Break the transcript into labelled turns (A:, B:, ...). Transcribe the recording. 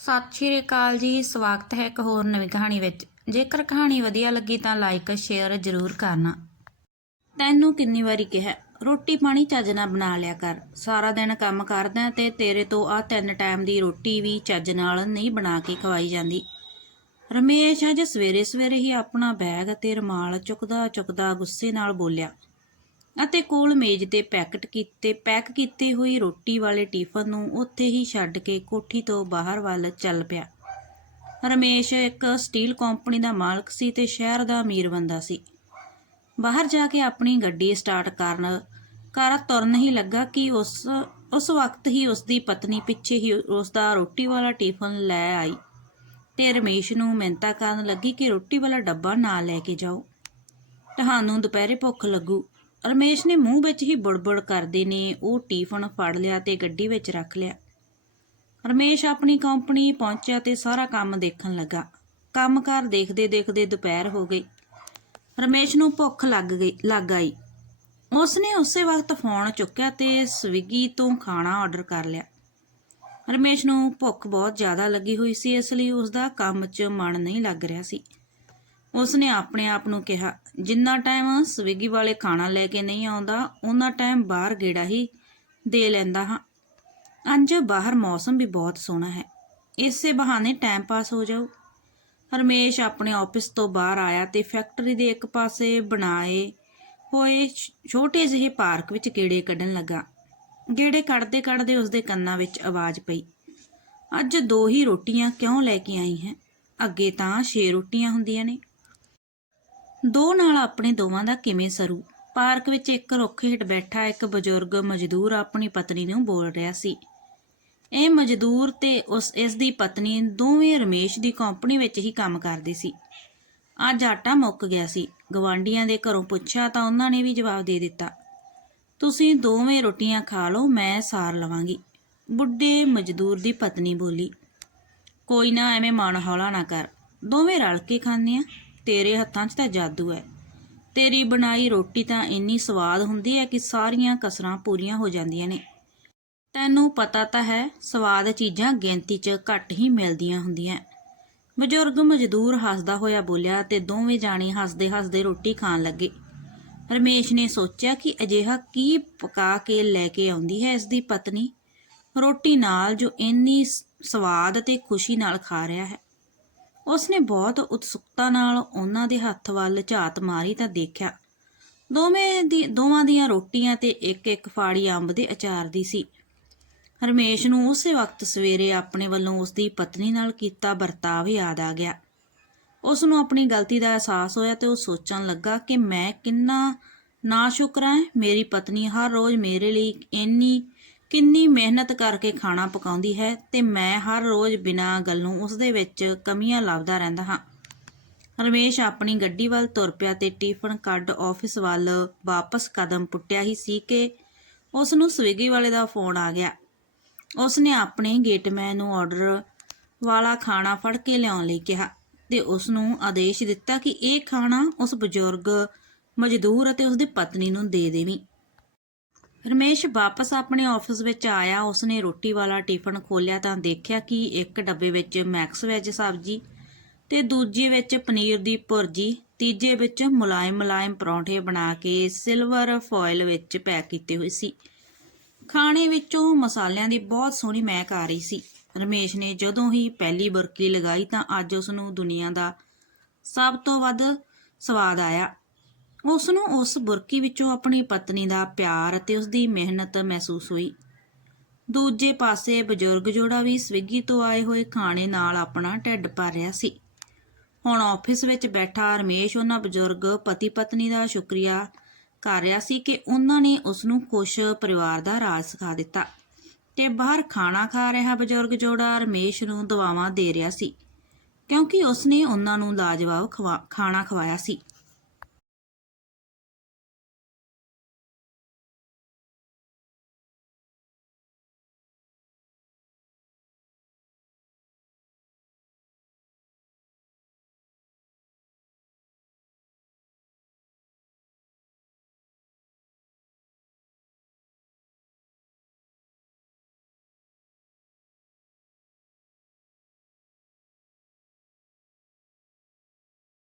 A: ਸਤਿ ਸ਼੍ਰੀ ਅਕਾਲ ਜੀ, ਸਵਾਗਤ ਹੈ ਇੱਕ ਹੋਰ ਨਵੀਂ ਕਹਾਣੀ ਵਿੱਚ। ਜੇਕਰ ਕਹਾਣੀ ਵਧੀਆ ਲੱਗੀ ਤਾਂ ਲਾਈਕ ਸ਼ੇਅਰ ਜ਼ਰੂਰ ਕਰਨਾ। ਤੈਨੂੰ ਕਿੰਨੀ ਵਾਰੀ ਕਿਹਾ, ਰੋਟੀ ਪਾਣੀ ਚੱਜ ਨਾਲ ਬਣਾ ਲਿਆ ਕਰ। ਸਾਰਾ ਦਿਨ ਕੰਮ ਕਰਦਾ ਤੇ ਤੇਰੇ ਤੋਂ ਆ ਤਿੰਨ ਟਾਈਮ ਦੀ ਰੋਟੀ ਵੀ ਚੱਜ ਨਾਲ ਨਹੀਂ ਬਣਾ ਕੇ ਖਵਾਈ ਜਾਂਦੀ। ਰਮੇਸ਼ ਅੱਜ ਸਵੇਰੇ ਸਵੇਰੇ ਹੀ ਆਪਣਾ ਬੈਗ ਤੇ ਰਮਾਲ ਚੁੱਕਦਾ ਚੁੱਕਦਾ ਗੁੱਸੇ ਨਾਲ ਬੋਲਿਆ ਅਤੇ ਕੋਲ ਮੇਜ਼ ਤੇ ਪੈਕਟ ਕੀਤੇ, ਪੈਕ ਕੀਤੇ ਹੋਈ ਰੋਟੀ ਵਾਲੇ ਟਿਫਨ ਨੂੰ ਉੱਥੇ ਹੀ ਛੱਡ ਕੇ ਕੋਠੀ ਤੋਂ ਬਾਹਰ ਵੱਲ ਚੱਲ ਪਿਆ। ਰਮੇਸ਼ ਇੱਕ ਸਟੀਲ ਕੰਪਨੀ ਦਾ ਮਾਲਕ ਸੀ ਤੇ ਸ਼ਹਿਰ ਦਾ ਅਮੀਰ ਬੰਦਾ ਸੀ। ਬਾਹਰ ਜਾ ਕੇ ਆਪਣੀ ਗੱਡੀ ਸਟਾਰਟ ਕਰਨ ਕਰ ਤੁਰਨ ਹੀ ਲੱਗਾ ਕਿ ਉਸ ਉਸ ਵਕਤ ਹੀ ਉਸ ਦੀ ਪਤਨੀ ਪਿੱਛੇ ਹੀ ਉਸ ਦਾ ਰੋਟੀ ਵਾਲਾ ਟਿਫਨ ਲੈ ਆਈ ਤੇ ਰਮੇਸ਼ ਨੂੰ ਮਿੰਤਾ ਕਰਨ ਲੱਗੀ ਕਿ ਰੋਟੀ ਵਾਲਾ ਡੱਬਾ ਨਾ ਲੈ ਕੇ ਜਾਓ। ਤੁਹਾਨੂੰ ਦੁਪਹਿਰੇ ਭੁੱਖ ਲੱਗੂ। ਰਮੇਸ਼ ਨੇ ਮੂੰਹ ਵਿੱਚ ਹੀ ਬੁੜਬੁੜ ਕਰਦੇ ਨੇ, ਉਹ ਟਿਫਨ ਫੜ ਲਿਆ ਤੇ ਗੱਡੀ ਵਿੱਚ ਰੱਖ ਲਿਆ। ਰਮੇਸ਼ ਆਪਣੀ ਕੰਪਨੀ ਪਹੁੰਚਿਆ ਤੇ ਸਾਰਾ ਕੰਮ ਦੇਖਣ ਲੱਗਾ। ਕੰਮਕਾਰ ਦੇਖਦੇ ਦੇਖਦੇ ਦੁਪਹਿਰ ਹੋ ਗਈ। ਰਮੇਸ਼ ਨੂੰ ਭੁੱਖ ਲੱਗ ਗਈ, ਲੱਗ ਆਈ। ਉਸਨੇ ਉਸੇ ਵਕਤ ਫੋਨ ਚੁੱਕਿਆ ਤੇ ਸਵਿਗੀ ਤੋਂ ਖਾਣਾ ਆਰਡਰ ਕਰ ਲਿਆ। ਰਮੇਸ਼ ਨੂੰ ਭੁੱਖ ਬਹੁਤ ਜ਼ਿਆਦਾ ਲੱਗੀ ਹੋਈ ਸੀ, ਇਸ ਲਈ ਉਸ ਦਾ ਕੰਮ 'ਚ ਮਨ ਨਹੀਂ ਲੱਗ ਰਿਹਾ ਸੀ। ਉਸ ਨੇ ਆਪਣੇ ਆਪ ਨੂੰ ਕਿਹਾ, ਜਿੰਨਾ ਟਾਈਮ ਸਵਿਗੀ ਵਾਲੇ ਖਾਣਾ ਲੈ ਕੇ ਨਹੀਂ ਆਉਂਦਾ ਉਹਨਾਂ ਟਾਈਮ ਬਾਹਰ ਗੇੜਾ ਹੀ ਦੇ ਲੈਂਦਾ ਹਾਂ। ਅੱਜ ਬਾਹਰ ਮੌਸਮ ਵੀ ਬਹੁਤ ਸੋਹਣਾ ਹੈ। ਇਸੇ ਬਹਾਨੇ ਟਾਈਮ ਪਾਸ ਹੋ ਜਾਊ। ਰਮੇਸ਼ ਆਪਣੇ ਆਫਿਸ ਤੋਂ ਬਾਹਰ ਆਇਆ ਤੇ ਫੈਕਟਰੀ ਦੇ ਇੱਕ ਪਾਸੇ ਬਣਾਏ ਹੋਏ ਛੋਟੇ ਜਿਹੇ ਪਾਰਕ ਵਿੱਚ ਗੇੜੇ ਕੱਢਣ ਲੱਗਾ। ਗੇੜੇ ਕੱਢਦੇ ਕੱਢਦੇ ਉਸਦੇ ਕੰਨਾਂ ਵਿੱਚ ਆਵਾਜ਼ ਪਈ, ਅੱਜ ਦੋ ਹੀ ਰੋਟੀਆਂ ਕਿਉਂ ਲੈ ਕੇ ਆਈ ਹੈ? ਅੱਗੇ ਤਾਂ 6 ਰੋਟੀਆਂ ਹੁੰਦੀਆਂ ਨੇ। ਦੋ ਨਾਲ ਆਪਣੇ ਦੋਵਾਂ ਦਾ ਕਿਵੇਂ ਸਰੂ? ਪਾਰਕ ਵਿੱਚ ਇੱਕ ਰੁੱਖ ਹੇਠ ਬੈਠਾ ਇੱਕ ਬਜ਼ੁਰਗ ਮਜ਼ਦੂਰ ਆਪਣੀ ਪਤਨੀ ਨੂੰ ਬੋਲ ਰਿਹਾ ਸੀ। ਇਹ ਮਜ਼ਦੂਰ ਤੇ ਉਸ, ਇਸ ਦੀ ਪਤਨੀ ਦੋਵੇਂ ਰਮੇਸ਼ ਦੀ ਕੰਪਨੀ ਵਿੱਚ ਹੀ ਕੰਮ ਕਰਦੇ ਸੀ। ਅੱਜ ਆਟਾ ਮੁੱਕ ਗਿਆ ਸੀ। ਗਵਾਂਡੀਆਂ ਦੇ ਘਰੋਂ ਪੁੱਛਿਆ ਤਾਂ ਉਹਨਾਂ ਨੇ ਵੀ ਜਵਾਬ ਦੇ ਦਿੱਤਾ, ਤੁਸੀਂ ਦੋਵੇਂ ਰੋਟੀਆਂ ਖਾ ਲਓ, ਮੈਂ ਸਾਰ ਲਵਾਂਗੀ। ਬੁੱਢੇ ਮਜ਼ਦੂਰ ਦੀ ਪਤਨੀ ਬੋਲੀ, ਕੋਈ ਨਾ, ਐਵੇਂ ਮਨ ਹੌਲਾ ਨਾ ਕਰ। ਦੋਵੇਂ ਰਲ ਕੇ ਖਾਂਦੇ ਆ। ਤੇਰੇ ਹੱਥਾਂ 'ਚ ਤਾਂ ਜਾਦੂ ਹੈ। ਤੇਰੀ ਬਣਾਈ ਰੋਟੀ ਤਾਂ ਇੰਨੀ ਸਵਾਦ ਹੁੰਦੀ ਹੈ ਕਿ ਸਾਰੀਆਂ ਕਸਰਾਂ ਪੂਰੀਆਂ ਹੋ ਜਾਂਦੀਆਂ ਨੇ। ਤੈਨੂੰ ਪਤਾ ਤਾਂ ਹੈ, ਸਵਾਦ ਚੀਜ਼ਾਂ ਗਿਣਤੀ 'ਚ ਘੱਟ ਹੀ ਮਿਲਦੀਆਂ ਹੁੰਦੀਆਂ। ਬਜ਼ੁਰਗ ਮਜ਼ਦੂਰ ਹੱਸਦਾ ਹੋਇਆ ਬੋਲਿਆ ਤੇ ਦੋਵੇਂ ਜਾਣੇ ਹੱਸਦੇ ਹੱਸਦੇ ਰੋਟੀ ਖਾਣ ਲੱਗੇ। ਰਮੇਸ਼ ਨੇ ਸੋਚਿਆ ਕਿ ਅਜਿਹਾ ਕੀ ਪਕਾ ਕੇ ਲੈ ਕੇ ਆਉਂਦੀ ਹੈ ਇਸ ਦੀ ਪਤਨੀ। ਰੋਟੀ ਨਾਲ ਜੋ ਇੰਨੀ ਸਵਾਦ ਅਤੇ ਖੁਸ਼ੀ ਨਾਲ ਖਾ ਰਿਹਾ ਹੈ। ਉਸਨੇ ਬਹੁਤ ਉਤਸੁਕਤਾ ਨਾਲ ਉਹਨਾਂ ਦੇ ਹੱਥ ਵੱਲ ਝਾਤ ਮਾਰੀ ਤਾਂ ਦੇਖਿਆ। ਦੋਵੇਂ ਦੀ, ਦੋਵਾਂ ਦੀਆਂ ਰੋਟੀਆਂ ਤੇ ਇੱਕ ਇੱਕ ਫਾੜੀ ਅੰਬ ਦੇ ਅਚਾਰ ਦੀ ਸੀ। ਰਮੇਸ਼ ਨੂੰ ਉਸੇ ਵਕਤ ਸਵੇਰੇ ਆਪਣੇ ਵੱਲੋਂ ਉਸ ਦੀ ਪਤਨੀ ਨਾਲ ਕੀਤਾ ਵਰਤਾਵ ਯਾਦ ਆ ਗਿਆ। ਉਸ ਨੂੰ ਆਪਣੀ ਗਲਤੀ ਦਾ ਅਹਿਸਾਸ ਹੋਇਆ ਤੇ ਉਹ ਸੋਚਣ ਲੱਗਾ ਕਿ ਮੈਂ ਕਿੰਨਾ ਨਾ ਨਾਸ਼ੁਕਰਾਂ ਹੈ, ਮੇਰੀ ਪਤਨੀ ਹਰ ਰੋਜ਼ ਮੇਰੇ ਲਈ ਇੰਨੀ ਕਿੰਨੀ ਮਿਹਨਤ ਕਰਕੇ ਖਾਣਾ ਪਕਾਉਂਦੀ ਹੈ ਤੇ ਮੈਂ ਹਰ ਰੋਜ਼ ਬਿਨਾਂ ਗੱਲੋਂ ਉਸ ਦੇ ਵਿੱਚ ਕਮੀਆਂ ਲੱਭਦਾ ਰਹਿੰਦਾ ਹਾਂ। ਰਮੇਸ਼ ਆਪਣੀ ਗੱਡੀ ਵੱਲ ਤੁਰ ਪਿਆ ਤੇ ਟਿਫਨ ਕੱਢ ਆਫਿਸ ਵੱਲ ਵਾਪਸ ਕਦਮ ਪੁੱਟਿਆ ਹੀ ਸੀ ਕਿ ਉਸ ਨੂੰ ਸਵਿਗੀ ਵਾਲੇ ਦਾ ਫੋਨ ਆ ਗਿਆ। ਉਸ ਨੇ ਆਪਣੇ ਗੇਟਮੈਨ ਨੂੰ ਆਰਡਰ ਵਾਲਾ ਖਾਣਾ ਫੜ ਕੇ ਲਿਆਉਣ ਲਈ ਕਿਹਾ ਤੇ ਉਸ ਨੂੰ ਆਦੇਸ਼ ਦਿੱਤਾ ਕਿ ਇਹ ਖਾਣਾ ਉਸ ਬਜ਼ੁਰਗ, ਮਜ਼ਦੂਰ ਅਤੇ ਉਸ ਦੀ ਪਤਨੀ ਨੂੰ ਦੇ ਦੇਵੀਂ। ਰਮੇਸ਼ ਵਾਪਸ ਆਪਣੇ ਆਫਿਸ ਵਿੱਚ ਆਇਆ। ਉਸਨੇ ਰੋਟੀ ਵਾਲਾ ਟਿਫਨ ਖੋਲ੍ਹਿਆ ਤਾਂ ਦੇਖਿਆ ਕਿ ਇੱਕ ਡੱਬੇ ਵਿੱਚ ਮੈਕਸ ਵੈਜ ਸਬਜ਼ੀ ਤੇ ਦੂਜੇ ਵਿੱਚ ਪਨੀਰ ਦੀ ਭੁਰਜੀ, ਤੀਜੇ ਵਿੱਚ ਮੁਲਾਇਮ ਮੁਲਾਇਮ ਪਰੌਂਠੇ ਬਣਾ ਕੇ ਸਿਲਵਰ ਫੋਇਲ ਵਿੱਚ ਪੈਕ ਕੀਤੇ ਹੋਏ ਸੀ। ਖਾਣੇ ਵਿੱਚੋਂ ਮਸਾਲਿਆਂ ਦੀ ਬਹੁਤ ਸੋਹਣੀ ਮਹਿਕ ਆ ਰਹੀ ਸੀ। ਰਮੇਸ਼ ਨੇ ਜਦੋਂ ਹੀ ਪਹਿਲੀ ਬੁਰਕੀ ਲਗਾਈ ਤਾਂ ਅੱਜ ਉਸ ਨੂੰ ਦੁਨੀਆ ਦਾ ਸਭ ਤੋਂ ਵੱਧ ਸਵਾਦ ਆਇਆ। ਉਸ ਨੂੰ ਉਸ ਬੁਰਕੀ ਵਿੱਚੋਂ ਆਪਣੀ ਪਤਨੀ ਦਾ ਪਿਆਰ ਅਤੇ ਉਸ ਦੀ ਮਿਹਨਤ ਮਹਿਸੂਸ ਹੋਈ। ਦੂਜੇ ਪਾਸੇ ਬਜ਼ੁਰਗ ਜੋੜਾ ਵੀ ਸਵਿਗੀ ਤੋਂ ਆਏ ਹੋਏ ਖਾਣੇ ਨਾਲ ਆਪਣਾ ਢਿੱਡ ਭਰ ਰਿਹਾ ਸੀ। ਹੁਣ ਆਫਿਸ ਵਿੱਚ ਬੈਠਾ ਰਮੇਸ਼ ਉਹਨਾਂ ਬਜ਼ੁਰਗ ਪਤੀ ਪਤਨੀ ਦਾ ਸ਼ੁਕਰੀਆ ਕਰ ਰਿਹਾ ਸੀ ਕਿ ਉਹਨਾਂ ਨੇ ਉਸ ਨੂੰ ਖੁਸ਼ ਪਰਿਵਾਰ ਦਾ ਰਾਜ ਸਿਖਾ ਦਿੱਤਾ ਤੇ ਬਾਹਰ ਖਾਣਾ ਖਾ ਰਿਹਾ ਬਜ਼ੁਰਗ ਜੋੜਾ ਰਮੇਸ਼ ਨੂੰ ਦਵਾਵਾਂ ਦੇ ਰਿਹਾ ਸੀ ਕਿਉਂਕਿ ਉਸ ਨੇ ਉਹਨਾਂ ਨੂੰ ਲਾਜਵਾਬ ਖਵਾ- ਖਾਣਾ ਖਵਾਇਆ ਸੀ।